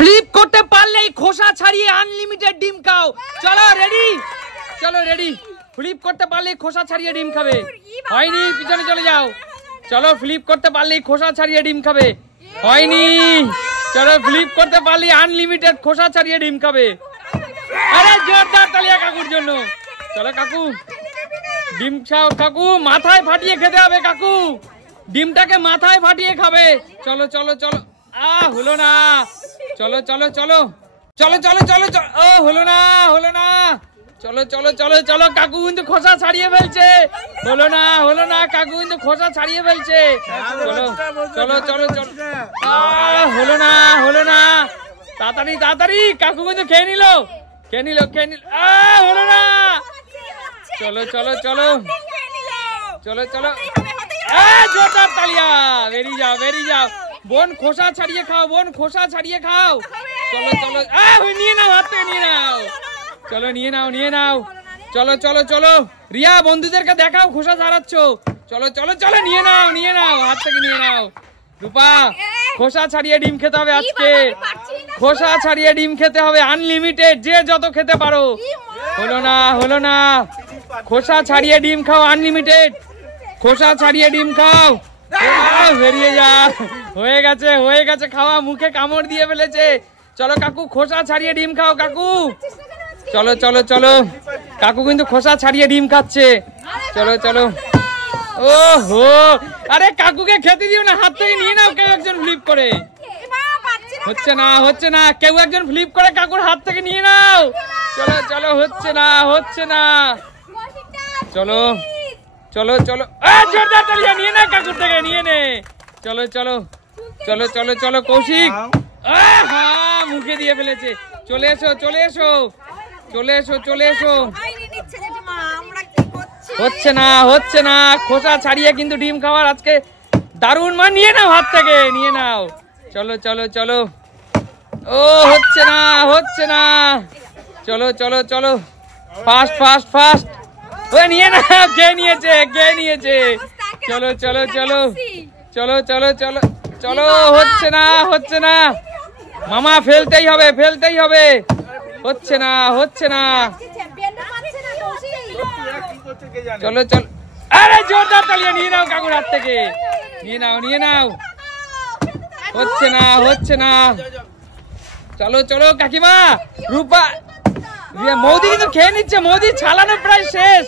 Flip করতে পারলেই খোসা ছাড়িয়ে আনলিমিটেড ডিম খাও। চলো রেডি, চলো রেডি। ফ্লিপ করতে পারলেই খোসা ছাড়িয়ে ডিম খাবে। হয়নি, পিছনে চলে যাও। চলো ফ্লিপ করতে পারলেই খোসা ছাড়িয়ে ডিম খাবে। হয়নি, চলো ফ্লিপ করতে পারলেই আনলিমিটেড খোসা ছাড়িয়ে ডিম খাবে। আরে জোরদার তালিয়া কাকুর জন্য। চলো কাকু ডিম খাও। কাকু মাথায় ফাটিয়ে খেতে হবে। কাকু ডিমটাকে মাথায় ফাটিয়ে খাবে। চলো চলো চলো। হলো না। চলো চলো চলো চলো চলো চলো চলো। হলো না, হলো না। চলো চলো চলো চলো। কাকু কিন্তু খোসা ছাড়িয়ে ফেলছে। হলো না, হলো না। কাকু কিন্তু খোসা ছাড়িয়ে ফেলছে। চলো চলো চলো চলো। হলো না, হলো না। তাড়াতাড়ি তাড়াতাড়ি। কাকু কিন্তু খেয়ে নিল, খেয়ে নিল, খেয়ে নিল। হলো না। চলো চলো চলো চলো চলো। জোরদার তালিয়া। বেরিয়ে যাও, বেরিয়ে যাও। বোন খোসা ছাড়িয়ে খাও, বোন খোসা ছাড়িয়ে খাও। চলো চলো। নিয়ে নাও, হাত থেকে নিয়ে নাও। চলো নিয়ে নাও, নিয়ে নাও। চলো চলো চলো। রিয়া বন্ধুদেরকে দেখাও খোসা ছাড়াচ্ছ। চলো চলো চলো। নিয়ে নাও, নিয়ে নাও, হাত থেকে নিয়ে নাও। রূপা খোসা ছাড়িয়ে ডিম খেতে হবে আজকে। খোসা ছাড়িয়ে ডিম খেতে হবে আনলিমিটেড, যে যত খেতে পারো। হলো না, হলো না। খোসা ছাড়িয়ে ডিম খাও আনলিমিটেড। খোসা ছাড়িয়ে ডিম খাও। বেরিয়ে যা। হয়ে গেছে, হয়ে গেছে খাওয়া। মুখে কামড় দিয়ে ফেলেছে। চলো কাকু খোসা ছাড়িয়ে ডিম খাও। কাকু চলো চলো চলো। কাকু কিন্তু খোসা ছাড়িয়ে ডিম খাচ্ছে। চলো চলো। ওহো, আরে কাকুকে খেতে দিও না, হাত থেকে নিয়ে নাও। কেউ একজন ফ্লিপ করে। হচ্ছে না, হচ্ছে না। কেউ একজন ফ্লিপ করে কাকুর হাত থেকে নিয়ে নাও। চলো চলো। হচ্ছে না, হচ্ছে না। চলো চলো চলো। জোরদার তালিয়া। নিয়ে না কাকুর থেকে, নিয়ে নে। চলো চলো চলো চলো চলো। কৌশিক মুখে দিয়ে ফেলেছে। চলে এসো, চলে এসো, চলে এসো, চলে এসো। হচ্ছে না, হচ্ছে না। খোসা ছাড়িয়ে কিন্তু ডিম খাওয়ার আজকে দারুণ। মা নিয়ে নাও, হাত থেকে নিয়ে নাও। চলো চলো চলো। হচ্ছে না, হচ্ছে না। চলো চলো চলো। Fast fast fast. নিয়ে নাও। কে নিয়েছে, কে নিয়েছে। চলো চলো চলো চলো চলো চলো চলো। হচ্ছে না, হচ্ছে না। মামা ফেলতেই হবে, ফেলতেই হবে। হচ্ছে না, হচ্ছে না। চলো চলো। আরে জোরদার তালিয়া। নিয়ে নাও কাকুর হাত থেকে, নিয়ে নাও, নিয়ে নাও। হচ্ছে না, হচ্ছে না। চলো চলো কাকিমা। রূপা মৌদি কিন্তু খেয়ে নিচ্ছে। মৌদি ছালানো প্রায় শেষ।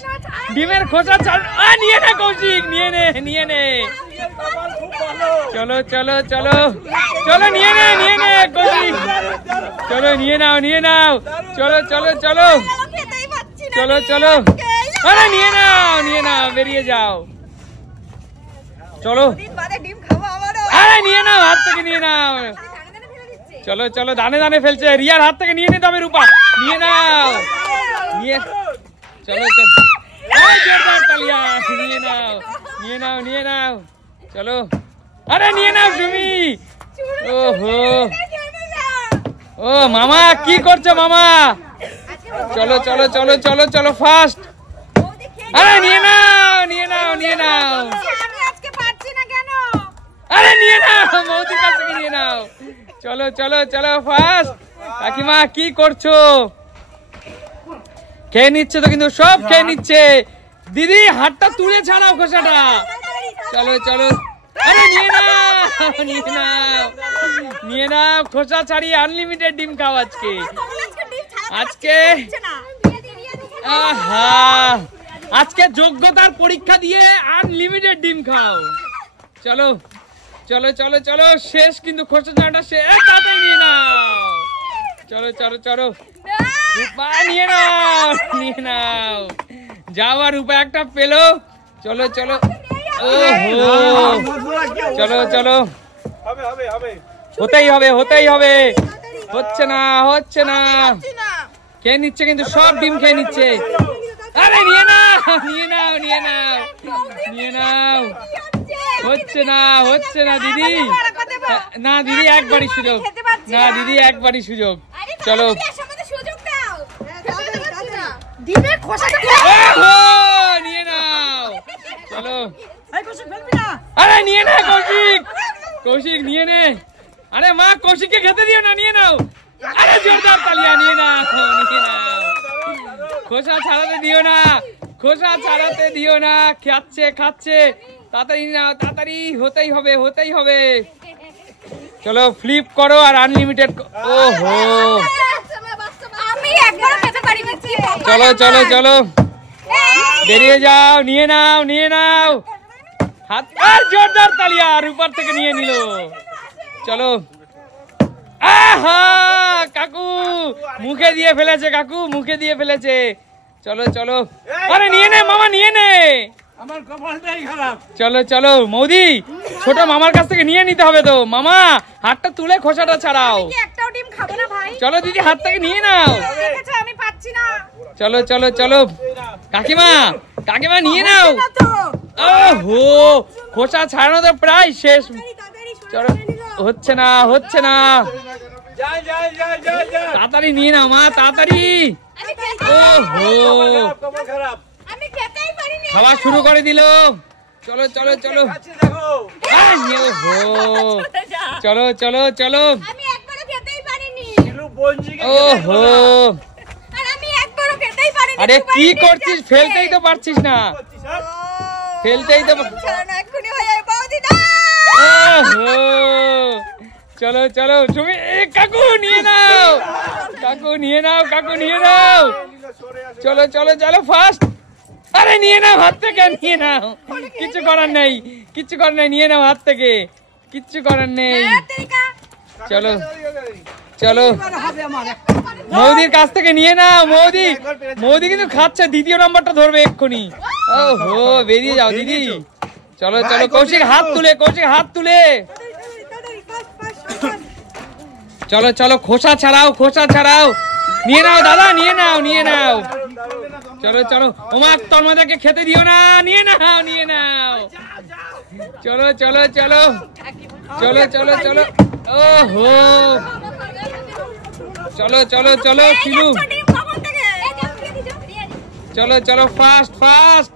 ডিমের খোসা ছাড়। নিয়ে নে কৌশিক, নিয়ে নে, নিয়ে নে। চলো চলো চলো চলো। নিয়ে নে, নিয়ে নে কৌশিক। চলো নিয়ে নাও, নিয়ে নাও। চলো চলো চলো চলো চলো। আরে নিয়ে নাও, নিয়ে নাও। বেরিয়ে যাও। চলো। আরে নিয়ে নাও, হাত থেকে নিয়ে নাও। চলো চলো। দানে দানে ফেলছে। রিয়ার হাত থেকে নিয়ে নিতে হবে। রূপা নিয়ে নাও, নিয়ে। চলো চলো। জোরদার তালিয়া। নিয়ে নাও, নিয়ে নাও, নিয়ে নাও। চলো। আরে নিয়ে নাও তুমি। ওহো, ও মামা কি করছো মামা। চলো চলো চলো চলো চলো। ফাস্ট। আরে নিয়ে নাও, নিয়ে নাও, নিয়ে নাও। আরে নিয়ে নাও, মৌদির কাছ থেকে নিয়ে নাও। চলো চলো চলো। ফাস্ট। কাকিমা কি করছো। খেয়ে নিচ্ছে তো, কিন্তু সব খেয়ে নিচ্ছে। দিদি হাতটা তুলে ছাড়াও খোসাটা। চলো চলো। আরে নিয়ে নাও, নিয়ে নাও, নিয়ে নাও। খোসা ছাড়িয়ে আনলিমিটেড ডিম খাও আজকে। আজকে আজকে যোগ্যতার পরীক্ষা দিয়ে আনলিমিটেড ডিম খাও। চলো চলো চলো চলো। শেষ কিন্তু খোসা ছাড়াটা শেষ। তাড়াতাড়ি নিয়ে নাও। চলো চলো চলো। রূপা নিয়ে নাও, নিয়ে নাও। যাওয়ার রূপা একটা পেলো। চলো চলো। চলো চলো। হতেই হবে, হতেই হবে। হচ্ছে না, হচ্ছে না। খেয়ে নিচ্ছে কিন্তু সব ডিম খেয়ে নিচ্ছে। আরে নিয়ে নাও, নিয়ে নাও, নিয়ে নাও, নিয়ে নাও। হচ্ছে না, হচ্ছে না দিদি। না দিদি একবারই সুযোগ। না দিদি একবারই সুযোগ। চলো। নিয়ে নাও। চলো। আরে নিয়ে নে কৌশিক, কৌশিক নিয়ে নে। আরে মা কৌশিককে খেতে দিও না, নিয়ে নাও। আরে জোরদার তালিয়া, নিয়ে নাও, নিয়ে নাও। খোসা ছাড়াতে দিও না, খোসা ছাড়াতে দিও না। খাচ্ছে খাচ্ছে, তাড়াতাড়ি নাও, তাড়াতাড়ি, হতেই হবে, হতেই হবে। চলো ফ্লিপ করো আর আনলিমিটেড। ওহো, আমি একবার খেতে পারি না। চলো চলো চলো, বেরিয়ে যাও, নিয়ে নাও, নিয়ে নাও। হাত আর জোরদার তালিয়া, রূপার থেকে নিয়ে নিল। চলো, আহা, কাকু মুখে দিয়ে ফেলেছে, কাকু মুখে দিয়ে ফেলেছে। চলো চলো, আরে নিয়ে নে মামা, নিয়ে নে। আমার কপালটাই খারাপ। চলো চলো মৌদি, ছোট মামার কাছ থেকে নিয়ে নিতে হবে তো। মামা হাতটা তুলে খোসাটা ছাড়াও। একটাও ডিম খাবো না ভাই। চলো দিদি, হাত থেকে নিয়ে নাও। দেখেছো আমি পাচ্ছি না। চলো চলো চলো, কাকিমা কাকিমা নিয়ে নাও। ওহো, খোসা ছাড়ানো তো প্রায় শেষ। চলো, হচ্ছে না, হচ্ছে না। যাই যাই যাই যাই যাই। তাড়াতাড়ি নিয়ে নাও মা, তাড়াতাড়ি। ওহো, কপাল খারাপ। আমি খেতেই পারি না। খাওয়া শুরু করে দিল। চলো চলো চলো, খাচ্ছি দেখো। ওহো, চলো চলো চলো। আমি একবারও খেতেই পারিনি। কিলো বঞ্জিকে ওহো, আর আমি একবারও খেতেই পারিনি। আরে কি করছিস, ফেলতেই তো পারছিস না, ফেলতেই তো। ছাড়ানো এক্ষুনি হয়ে যাবে বৌদি না। ওহো, চলো চলো তুমি, কাকু নিয়ে নাও, কাকু নিয়ে নাও, কাকু নিয়ে নাও। চলো চলো চলো, ফাস্ট। আরে নিয়ে নাও হাত থেকে, নিয়ে নাও। কিচ্ছু করার নেই, কিচ্ছু করার নেই, নিয়ে নাও হাত থেকে, কিচ্ছু করার নেই। চলো চলো, মৌদির কাছ থেকে নিয়ে নাও। মৌদি, মৌদি কিন্তু খাচ্ছে, দ্বিতীয় নম্বরটা ধরবে এক্ষুনি। ওহো, বেরিয়ে যাও দিদি। চলো চলো, কৌশিক হাত তুলে, কৌশিক হাত তুলে। চলো চলো, খোসা ছাড়াও, খোসা ছাড়াও। নিয়ে নাও দাদা, নিয়ে নাও, নিয়ে নাও। চলো চলো, ওমা তন্ময়দাকে খেতে দিও না, নিয়ে নাও, নিয়ে নাও। চলো চলো চলো, চলো চলো চলো। ওহো, চলো চলো চলো শিলু, ডিম কখন থেকে? চলো চলো, ফাস্ট ফাস্ট।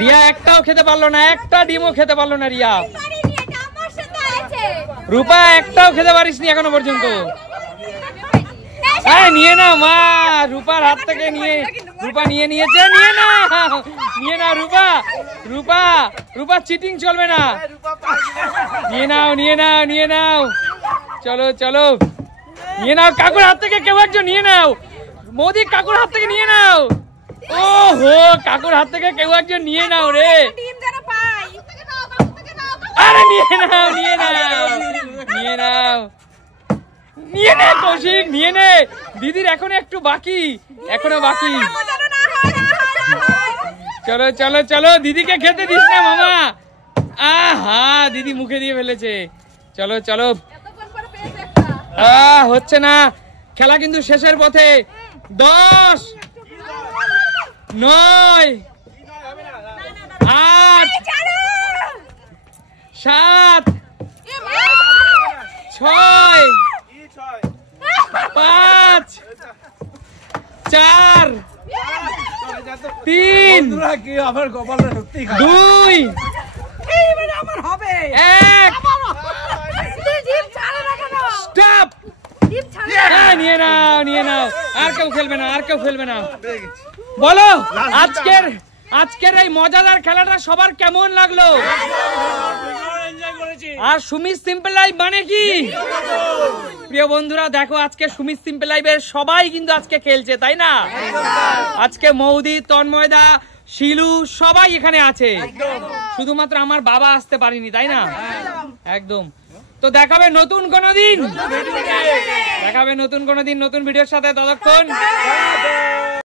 রিয়া একটাও খেতে পারলো না, একটা ডিমও খেতে পারলো না রিয়া। পারিনি, এটা আমার সাথে হয়েছে। রূপা একটাও খেতে পারিসনি এখনো পর্যন্ত। হ্যাঁ নিয়ে নাও মা, রূপার হাত থেকে নিয়ে, রূপা নিয়ে নিয়েছে, নিয়ে নাও, নিয়ে নাও রূপা, রূপা, রূপা চিটিং চলবে না। নিয়ে নাও, নিয়ে নাও, নিয়ে নাও। চলো চলো, নিয়ে নাও, কাকুর হাত থেকে কেউ একজন নিয়ে নাও। মোদি কাকুর হাত থেকে নিয়ে নাও। ওহো, কাকুর হাত থেকে কেউ একজন নিয়ে নাও রে। ডিম যেন পাই। আরে নিয়ে নাও, নিয়ে নাও, নিয়ে নাও, নিয়ে নে কৌশিক, নিয়ে নে। দিদির এখনো একটু বাকি, এখনো বাকি। চলো চলো চলো, দিদিকে খেতে দিস না মামা। আহা, দিদি মুখে দিয়ে ফেলেছে। চলো চলো, হচ্ছে না, খেলা কিন্তু শেষের পথে। 10, 9, 8, 7, 6, 5, 4, 3, বন্ধুরা কি আমার কপালটা সত্যি খারাপ। 2, এইবারে আমার হবে। 1, ডিম ছাড়া না কেন? স্টপ। ডিম ছাড়া। নিয়ে নাও, নিয়ে নাও। আর কেউ খেলবে না, আর কেউ খেলবে না। বলো আজকের, আজকের এই মজাদার খেলাটা সবার কেমন লাগলো? এনজয় করেছি। আর সুমিত সিম্পল লাইফ মানে কি? প্রিয় বন্ধুরা দেখো, আজকে সুমিত সিম্পল লাইফের সবাই কিন্তু আজকে খেলছে, তাই না? আজকে মৌদি, তন্ময়দা, শিলু সবাই এখানে আছে। শুধুমাত্র আমার বাবা আসতে পারিনি, তাই না? একদম। তো দেখাবে নতুন কোনো দিন, দেখাবে নতুন কোনো দিন নতুন ভিডিওর সাথে। ততক্ষণ